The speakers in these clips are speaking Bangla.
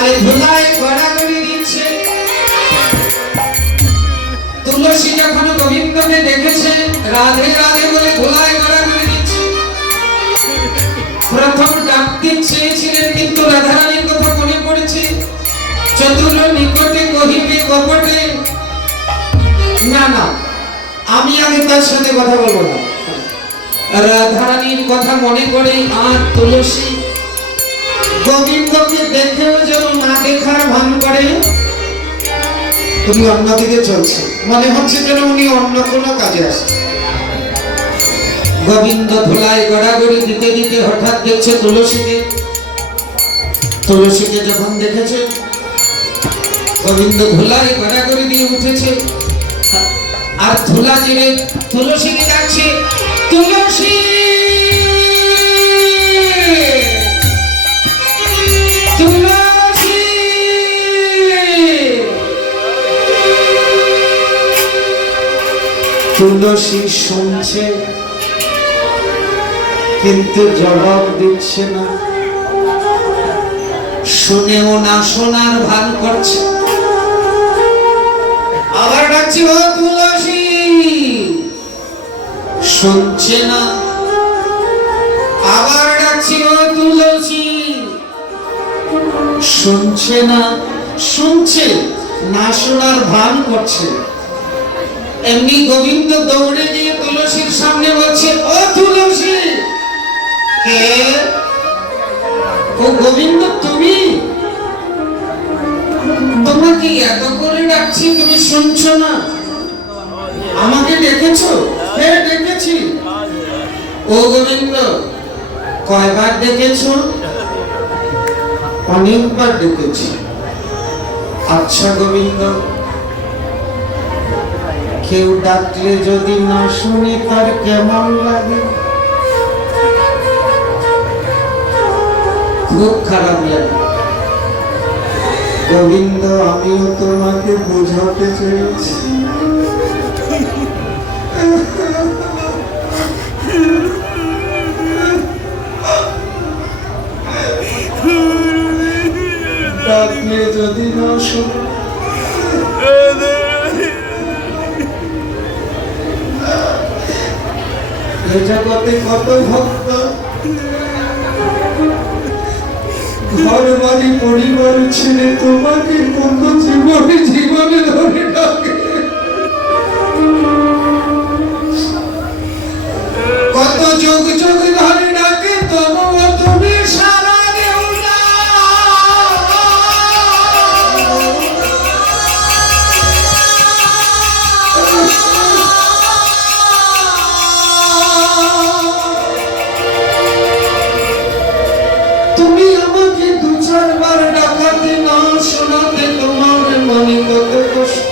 আরে ধুলায় গড়াগড়ি দিচ্ছে। তুলসী যখন গোবিন্দকে দেখেছে রাধে রাধে বলে ধুলায় গড়াগড়ি দিচ্ছে। প্রথম ডাকতে চেয়েছিলেন কিন্তু রাধারানীর কথা মনে পড়েছে। চতুর নিকটে কহিবে কপটে, না না আমি আগে তার সাথে কথা বলবো না। রাধারানীর কথা মনে করে আর তুলসী গোবিন্দকে দেখেও যেন না দেখার ভান করে। উনি অন্যদিকে চলছে, মনে হচ্ছে যেন উনি অন্য কোনো কাজে আসছে। গোবিন্দ ধুলায় গড়াগড়ি দিতে দিতে হঠাৎ দেখছে তুলসীকে। তুলসীকে যখন দেখেছে গোবিন্দ ধুলায় গড়াগড়ি দিয়ে উঠেছে আর ধুলা জেনে তুলসীকে ডাকছে, তুলসী তুলসী। তুলসী শুনছে কিন্তু জবাব দিচ্ছে না, শুনেও না শোনার ভান করছে। আবার ডাকছি, ও তুলসী, শুনছে না। আবার ডাকছি, ও তুলসী, শুনছে না। শুনছে না শোনার ভান করছে। এমনি গোবিন্দ দৌড়ে গিয়ে তুলসীর সামনে বলছে, ও তুলসী। কে? ও গোবিন্দ, তুমি? তোমাকে এত করে ডাকছি, তুমি শুনছো না? আমাকে ডেকেছো? হ্যাঁ ডেকেছি। ও গোবিন্দ, কয়বার ডেকেছো? অনেকবার ডেকেছি। আচ্ছা গোবিন্দ, কেউ ডাকলে যদি না শুনি তার কেমন লাগে? খুব খারাপ লাগে। গোবিন্দ, আমিও তোমাকে বোঝাতে চেয়েছি। ডাকলে যদি না শোনো, জগতে কত ভক্ত ঘর বাড়ি পরিবার ছেড়ে তোমাকে কত জীবনে জীবনে ধরে ডাকে। কত যুগ যুগ ধরে ডাকে, তবুও তুমি সারা দেও না। তুমি আমাকে দু চারবার ডাকাতে না শোনাতে তোমার মনে কত কষ্ট।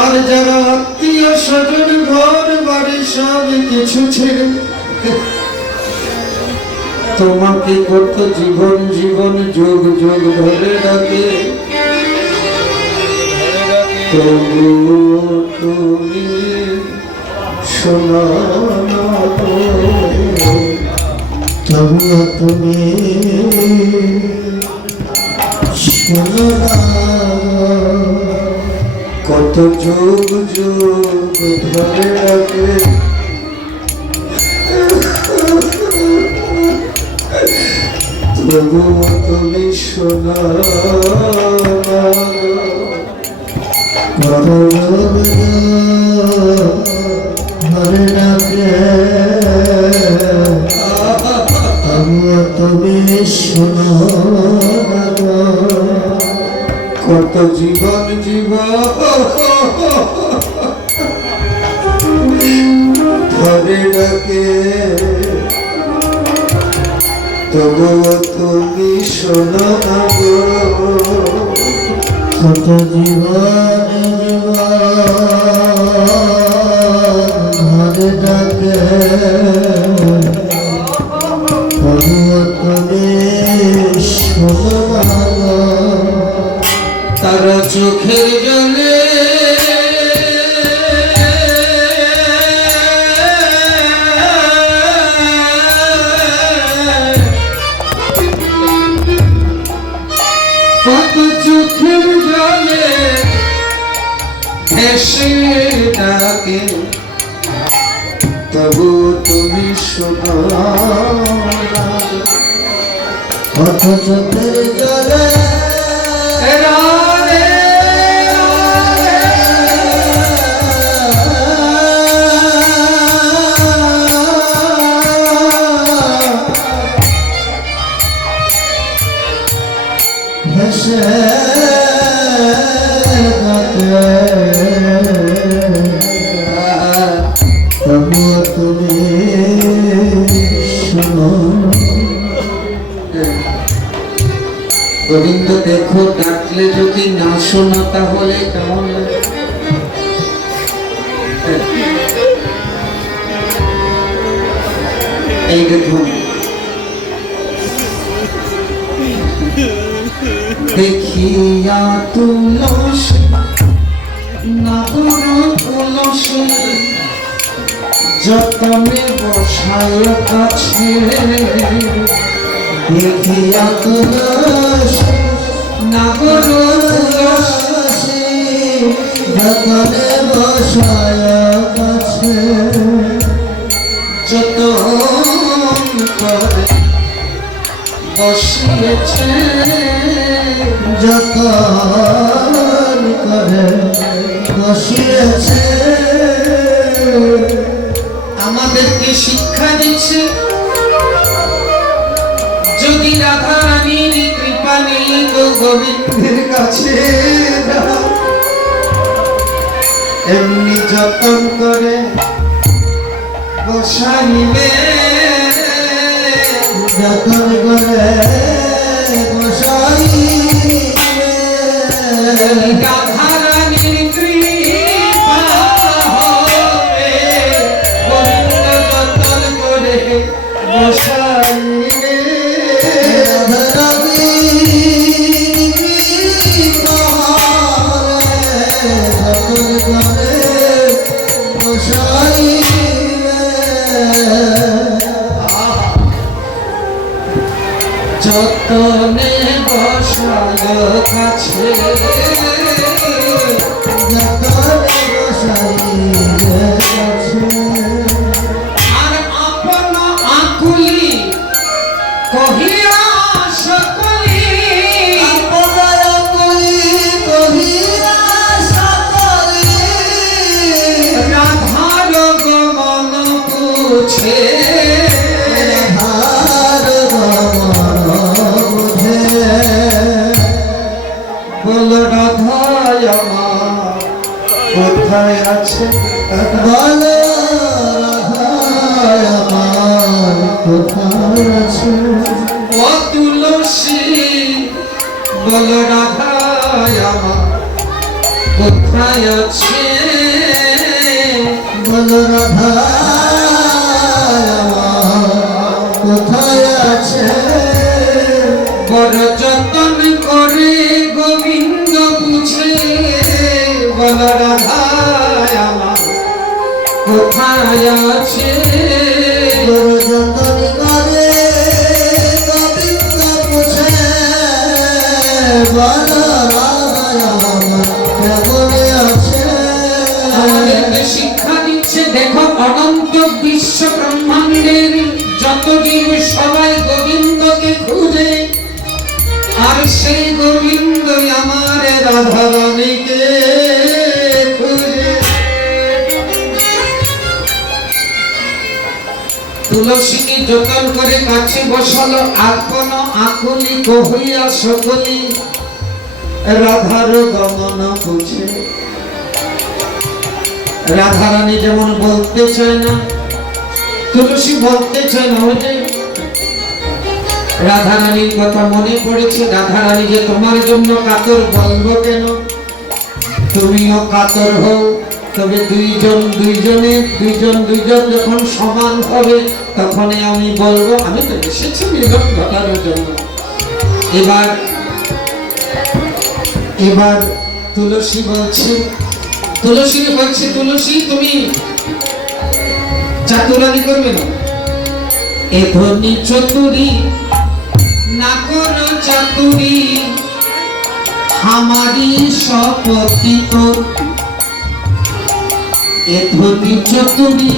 আর যারা আত্মীয় স্বজন ঘর বাড়ি সব কিছু ছেড়ে তোমাকে কত জীবন জীবন যুগ যুগ ধরে ডাকে, তবুও তুমি শোনো না, তবুও তুমি শোনো না। কত যুগ যুগ ধরে ডাকে, তবুও তুমি শোনো না। কত যুগ ধরে ডাকে, তবুও তুমি শোনো না। কত জীবন জীবন ধরে ডাকে, তবুও তুমি শোনো না গো। কত জীবন ধরে ডাকে, তবুও তুমি শোনো না গো। তারা চোখের জলে চোখের জলে ভেসে ডাকে তবু তুমি শোনো কত চোখের জলে ভেসে তবু তুমি শোনো। গোবিন্দ দেখো, ডাকলে যদি না শোনো তাহলে কেমন লাগে? এই দেখুন, দেখিয়া তুলসী নাগর তুলসী যতনে বসায় কাছে, দেখিয়া তুলসী নাগর তুলসী যতনে বসায় কাছে, যতন করে বসিয়েছে, যতন করে বসিয়েছে, আমাদেরকে শিক্ষা দিচ্ছে। যদি রাধা রানীর কৃপা নেই তো গোবিন্দের কাছে যাও। এমনি যতন করে বসাইবে, যতন করে বসাইবে, রাধা রানীর কৃপা হবে, গোবিন্দ যতন করে বসাইবে। যতনে বসায় কাছে, আর আপন আকুলি কহিয়া সকলি, রাধার গমন পুছে, বল রাধায় আমার কোথায় আছে? বল রাধায় আমার কোথায় আছে? ও তুলসী বল রাধায় আমার কোথায় আছে? বল রাধায় আমার কোথায় আছে? বড় যতন করে গোবিন্দ বুঝে, বল রাধায় আমার কোথায় আছে? বড় যতন করে গোবিন্দ বুঝে, বল রাধায় আমার কেমনে আছে? আমাদেরকে শিক্ষা দিচ্ছে। দেখো, অনন্ত বিশ্ব ব্রহ্মাণ্ডের যত জীব সবাই গোবিন্দকে খুঁজে, আর সেই গোবিন্দ আমার রাধা রানীকে খুঁজে। তুলসীকে যতন করে কাছে বসালো, আপন আকুলি কহিয়া সকলি, রাধার গমন বুঝে। রাধা রানী যেমন বলতে চায় না, তুলসী বলতে চায় না, ওই যে রাধা রানীর কথা মনে পড়েছে। রাধা রানী যে তোমার জন্য কাতর, বলবো কেন? তুমিও কাতর হও, তবে দুইজন যখন সমান হবে তখনই আমি বলবো। আমি তো এসেছি মিলন ঘটানোর জন্য। এবার তুলসী বলছে, তুলসী তুমি চাতুরানি করবে না, এ ধনী চতুরি না করো চাতুরি, हमारी शपथी तो ए ध्वनि चतुरी